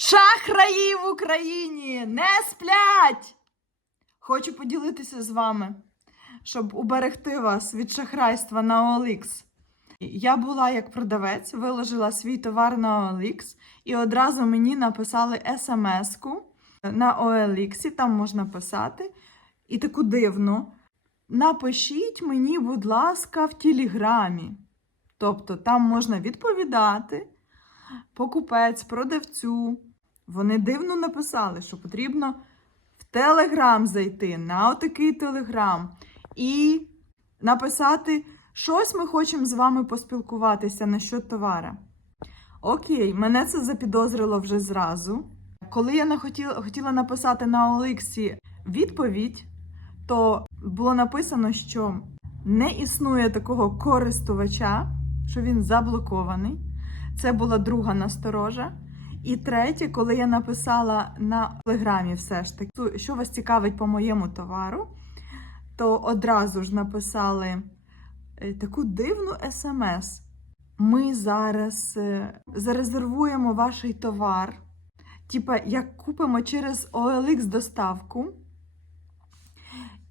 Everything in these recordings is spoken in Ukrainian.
Шахраї в Україні не сплять! Хочу поділитися з вами, щоб уберегти вас від шахрайства на OLX. Я була як продавець, виложила свій товар на OLX і одразу мені написали смс-ку на OLX, там можна писати. І таку дивну. Напишіть мені, будь ласка, в Телеграмі. Тобто там можна відповідати, покупець, продавцю. Вони дивно написали, що потрібно в Телеграм зайти на отакий Телеграм і написати, щось ми хочемо з вами поспілкуватися насчет товара. Окей, мене це запідозрило вже зразу. Коли я хотіла, хотіла написати на OLX відповідь, то було написано, що не існує такого користувача, що він заблокований. Це була друга насторожа. І третє, коли я написала на телеграмі, все ж таки, що вас цікавить по моєму товару, то одразу ж написали е, таку дивну смс. Ми зараз е, зарезервуємо ваш товар. Типа, як купимо через OLX доставку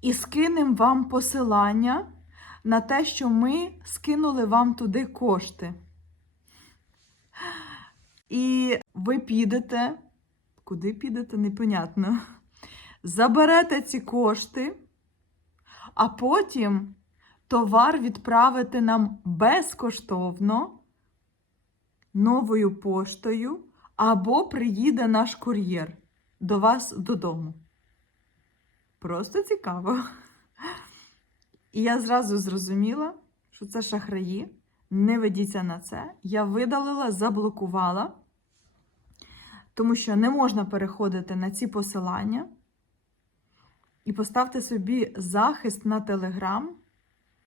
і скинемо вам посилання на те, що ми скинули вам туди кошти. І ви підете, куди підете, непонятно. Заберете ці кошти, а потім товар відправите нам безкоштовно новою поштою, або приїде наш кур'єр до вас додому. Просто цікаво. І я зразу зрозуміла, що це шахраї. Не ведіться на це. Я видалила, заблокувала, тому що не можна переходити на ці посилання. І поставте собі захист на Телеграм,